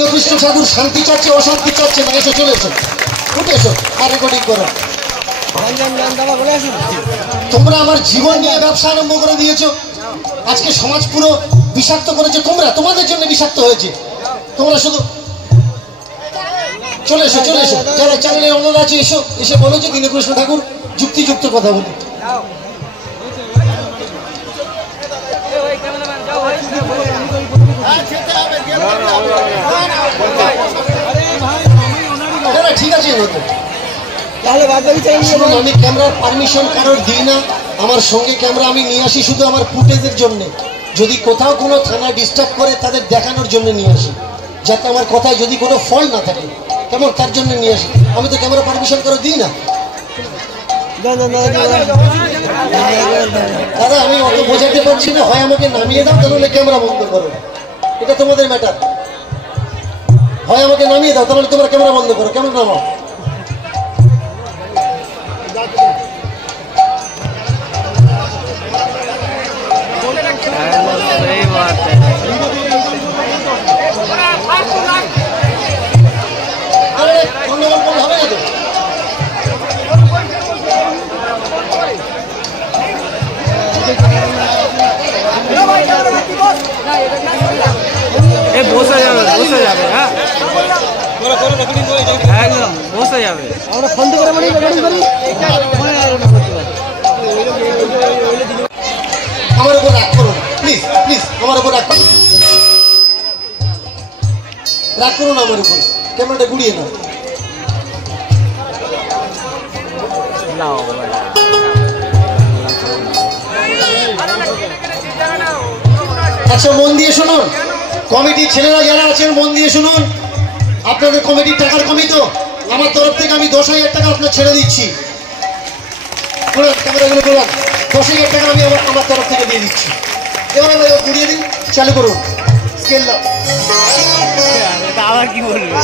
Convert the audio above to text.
দীনকৃষ্ণ ঠাকুর শান্তি চাচ্ছে অশান্তি চাচ্ছে না, এসে চলে এসো, উঠে এসো, আর রেকর্ডিং করো। তোমরা আমার জীবন নিয়ে ব্যবসা আরম্ভ করে দিয়েছো, আজকে সমাজ পুরো বিষাক্ত করেছে, তোমরা তোমাদের জন্য বিষাক্ত হয়েছে। তোমরা শুধু চলে এসো, চলে এসো, যারা চ্যানেলের অন্য আছে এসো, এসে বলো যে দীনকৃষ্ণ ঠাকুর যুক্তিযুক্ত কথা বলি। ঠিক আছে, আমি ক্যামেরার পারমিশন কারোর দিই না, আমার সঙ্গে ক্যামেরা আমি নিয়ে আসি শুধু আমার ফুটেজের জন্য। যদি কোথাও কোনো থানা ডিস্টার্ব করে তাদের দেখানোর জন্য নিয়ে আসি, যাতে আমার কথায় যদি কোনো ফল না থাকে, কেমন, তার জন্য নিয়ে আসি। আমি তো ক্যামেরা পারমিশন কারোর দিই না দাদা, আমি অত বোঝাতে পারছি না, হয় আমাকে নামিয়ে দাও, তাহলে ক্যামেরা বন্ধ করো, এটা তোমাদের ম্যাটার। হয় আমাকে নামিয়ে দাও, তাহলে তোমরা ক্যামেরা বন্ধ করো, কেমন নামাও। বসে যাবে, বসে যাবে, হ্যাঁ একদম বসে যাবে। আমরা ফোন করে আমার উপর রাগ করুন প্লিজ, প্লিজ আমার উপর রাগ করুন, রাগ করুন আমার উপর, ক্যামেরাটা গুড়িয়ে নাও। আচ্ছা, মন দিয়ে শুনুন, কমিটির ছেলেরা যারা আছেন মন দিয়ে শুনুন। আপনাদের কমিটির টাকার কমি তো, আমার তরফ থেকে আমি 10,000 টাকা আপনার ছেড়ে দিচ্ছি। ক্যামেরাগুলো করলাম, 10,000 টাকা আমি আমার তরফ থেকে দিয়ে দিচ্ছি। এবার ঘুরিয়ে দিন, চালু করুন, স্কেল দাও। আবার কি বলবো।